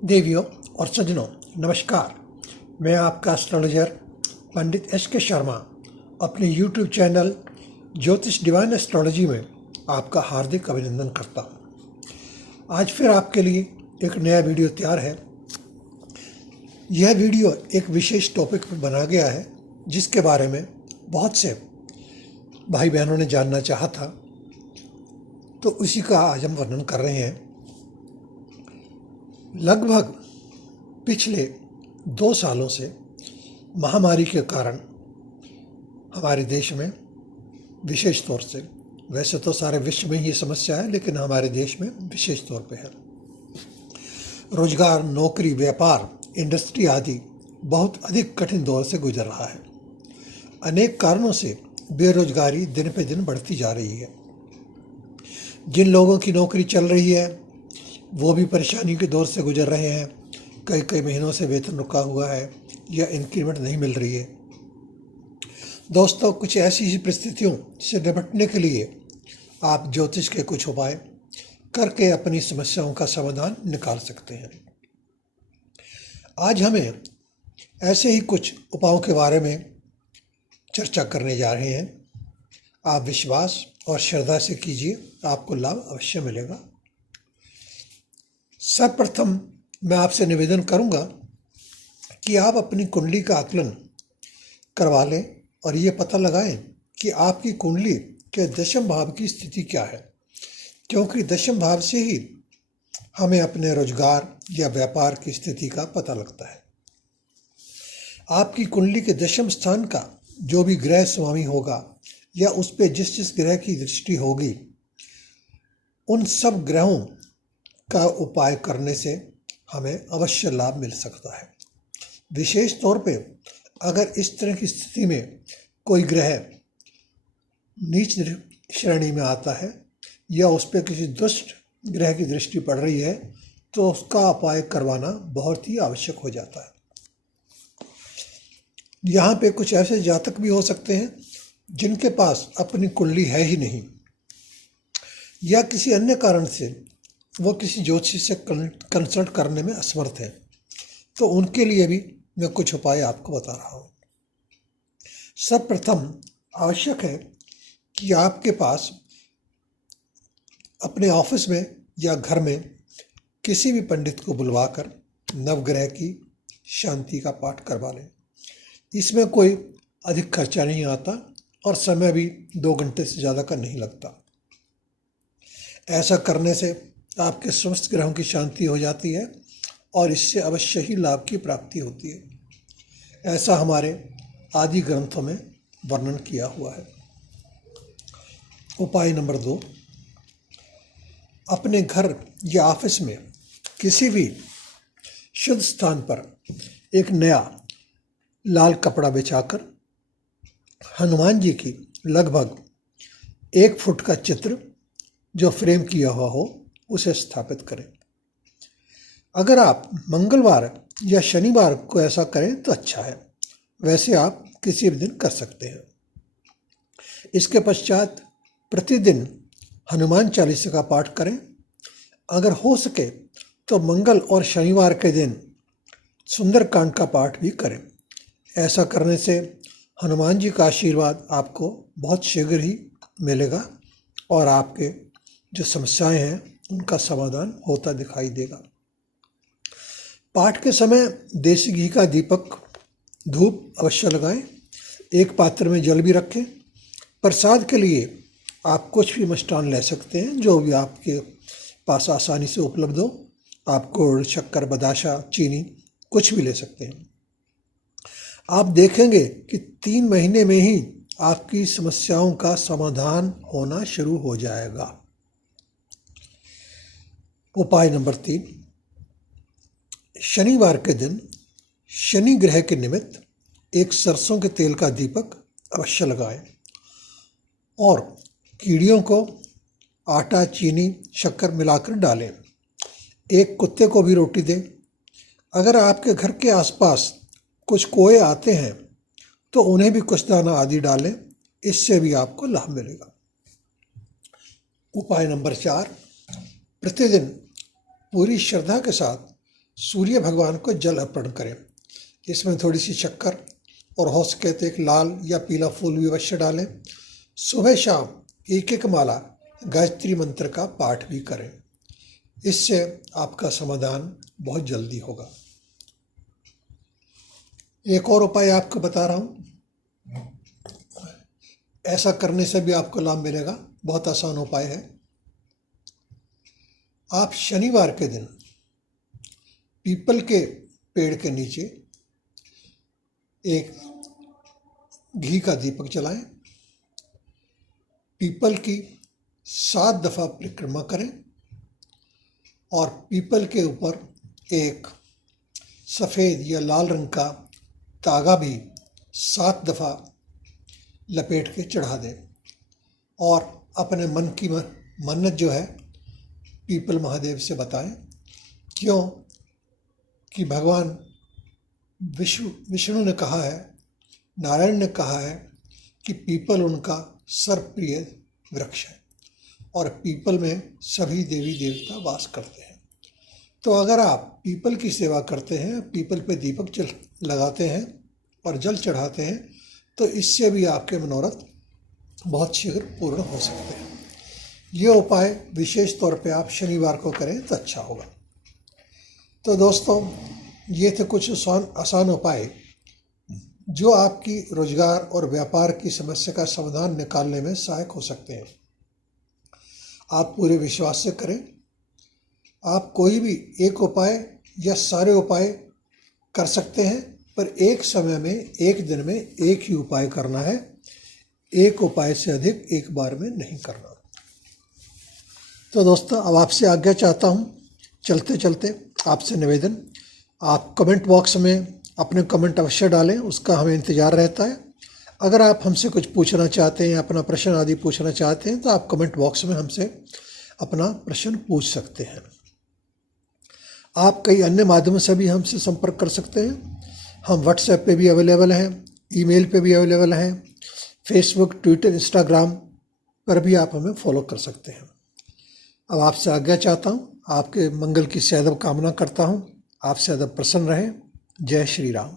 देवियों और सज्जनों, नमस्कार। मैं आपका एस्ट्रोलॉजर पंडित एस.के. शर्मा अपने यूट्यूब चैनल ज्योतिष डिवाइन एस्ट्रोलॉजी में आपका हार्दिक अभिनंदन करता हूँ। आज फिर आपके लिए एक नया वीडियो तैयार है। यह वीडियो एक विशेष टॉपिक पर बनाया गया है जिसके बारे में बहुत से भाई बहनों ने जानना चाहा था, तो उसी का आज हम वर्णन कर रहे हैं। लगभग पिछले 2 सालों से महामारी के कारण हमारे देश में, विशेष तौर से, वैसे तो सारे विश्व में ही समस्या है लेकिन हमारे देश में विशेष तौर पे है, रोजगार, नौकरी, व्यापार, इंडस्ट्री आदि बहुत अधिक कठिन दौर से गुजर रहा है। अनेक कारणों से बेरोजगारी दिन पे दिन बढ़ती जा रही है। जिन लोगों की नौकरी चल रही है वो भी परेशानी के दौर से गुजर रहे हैं। कई महीनों से वेतन रुका हुआ है या इंक्रीमेंट नहीं मिल रही है। दोस्तों, कुछ ऐसी ही परिस्थितियों से निपटने के लिए आप ज्योतिष के कुछ उपाय करके अपनी समस्याओं का समाधान निकाल सकते हैं। आज हमें ऐसे ही कुछ उपायों के बारे में चर्चा करने जा रहे हैं। आप विश्वास और श्रद्धा से कीजिए, आपको लाभ अवश्य मिलेगा। सर्वप्रथम मैं आपसे निवेदन करूंगा कि आप अपनी कुंडली का आकलन करवा लें और ये पता लगाएं कि आपकी कुंडली के दशम भाव की स्थिति क्या है, क्योंकि दशम भाव से ही हमें अपने रोजगार या व्यापार की स्थिति का पता लगता है। आपकी कुंडली के दशम स्थान का जो भी ग्रह स्वामी होगा या उस पे जिस ग्रह की दृष्टि होगी, उन सब ग्रहों का उपाय करने से हमें अवश्य लाभ मिल सकता है। विशेष तौर पे अगर इस तरह की स्थिति में कोई ग्रह नीच श्रेणी में आता है या उस पर किसी दुष्ट ग्रह की दृष्टि पड़ रही है तो उसका उपाय करवाना बहुत ही आवश्यक हो जाता है। यहाँ पे कुछ ऐसे जातक भी हो सकते हैं जिनके पास अपनी कुंडली है ही नहीं, या किसी अन्य कारण से वो किसी ज्योतिषी से कंसल्ट करने में असमर्थ है, तो उनके लिए भी मैं कुछ उपाय आपको बता रहा हूँ। सर्वप्रथम आवश्यक है कि आपके पास अपने ऑफिस में या घर में किसी भी पंडित को बुलवाकर नवग्रह की शांति का पाठ करवा लें। इसमें कोई अधिक खर्चा नहीं आता और समय भी 2 घंटे से ज़्यादा का नहीं लगता। ऐसा करने से आपके समस्त ग्रहों की शांति हो जाती है और इससे अवश्य ही लाभ की प्राप्ति होती है। ऐसा हमारे आदि ग्रंथों में वर्णन किया हुआ है। उपाय नंबर 2, अपने घर या ऑफिस में किसी भी शुद्ध स्थान पर एक नया लाल कपड़ा बिछाकर हनुमान जी की लगभग 1 फुट का चित्र जो फ्रेम किया हुआ हो उसे स्थापित करें। अगर आप मंगलवार या शनिवार को ऐसा करें तो अच्छा है, वैसे आप किसी भी दिन कर सकते हैं। इसके पश्चात प्रतिदिन हनुमान चालीसा का पाठ करें। अगर हो सके तो मंगल और शनिवार के दिन सुंदरकांड का पाठ भी करें। ऐसा करने से हनुमान जी का आशीर्वाद आपको बहुत शीघ्र ही मिलेगा और आपके जो समस्याएं हैं उनका समाधान होता दिखाई देगा। पाठ के समय देसी घी का दीपक, धूप अवश्य लगाएं। एक पात्र में जल भी रखें। प्रसाद के लिए आप कुछ भी मिष्ठान ले सकते हैं, जो भी आपके पास आसानी से उपलब्ध हो। आप गुड़, शक्कर, बताशा, चीनी कुछ भी ले सकते हैं। आप देखेंगे कि 3 महीने में ही आपकी समस्याओं का समाधान होना शुरू हो जाएगा। उपाय नंबर 3, शनिवार के दिन शनि ग्रह के निमित्त एक सरसों के तेल का दीपक अवश्य लगाएं और कीड़ियों को आटा, चीनी, शक्कर मिलाकर डालें। एक कुत्ते को भी रोटी दें। अगर आपके घर के आसपास कुछ कोए आते हैं तो उन्हें भी कुछ दाना आदि डालें, इससे भी आपको लाभ मिलेगा। उपाय नंबर 4, प्रतिदिन पूरी श्रद्धा के साथ सूर्य भगवान को जल अर्पण करें। इसमें थोड़ी सी शक्कर और हो सके तो एक लाल या पीला फूल भी अवश्य डालें। सुबह शाम एक एक माला गायत्री मंत्र का पाठ भी करें। इससे आपका समाधान बहुत जल्दी होगा। एक और उपाय आपको बता रहा हूँ, ऐसा करने से भी आपको लाभ मिलेगा। बहुत आसान उपाय है। आप शनिवार के दिन पीपल के पेड़ के नीचे एक घी का दीपक जलाएं, पीपल की 7 दफ़ा परिक्रमा करें और पीपल के ऊपर एक सफ़ेद या लाल रंग का तागा भी 7 दफ़ा लपेट के चढ़ा दें और अपने मन की मन्नत जो है पीपल महादेव से बताएं। क्यों कि भगवान विष्णु ने कहा है, नारायण ने कहा है कि पीपल उनका सर्वप्रिय वृक्ष है और पीपल में सभी देवी देवता वास करते हैं। तो अगर आप पीपल की सेवा करते हैं, पीपल पे दीपक लगाते हैं और जल चढ़ाते हैं, तो इससे भी आपके मनोरथ बहुत शीघ्र पूर्ण हो सकते हैं। ये उपाय विशेष तौर पे आप शनिवार को करें तो अच्छा होगा। तो दोस्तों, ये थे कुछ आसान उपाय जो आपकी रोजगार और व्यापार की समस्या का समाधान निकालने में सहायक हो सकते हैं। आप पूरे विश्वास से करें। आप कोई भी एक उपाय या सारे उपाय कर सकते हैं, पर एक समय में, एक दिन में एक ही उपाय करना है। एक उपाय से अधिक एक बार में नहीं करना। तो दोस्तों, अब आपसे आज्ञा चाहता हूँ। चलते चलते आपसे निवेदन, आप कमेंट बॉक्स में अपने कमेंट अवश्य डालें, उसका हमें इंतज़ार रहता है। अगर आप हमसे कुछ पूछना चाहते हैं, अपना प्रश्न आदि पूछना चाहते हैं, तो आप कमेंट बॉक्स में हमसे अपना प्रश्न पूछ सकते हैं। आप कई अन्य माध्यमों से भी हमसे संपर्क कर सकते हैं। हम व्हाट्सएप पे भी अवेलेबल हैं, ईमेल पे भी अवेलेबल हैं, फेसबुक, ट्विटर, इंस्टाग्राम पर भी आप हमें फॉलो कर सकते हैं। अब आपसे आज्ञा चाहता हूँ, आपके मंगल की सदैव कामना करता हूँ। आप सदैव प्रसन्न रहें। जय श्री राम।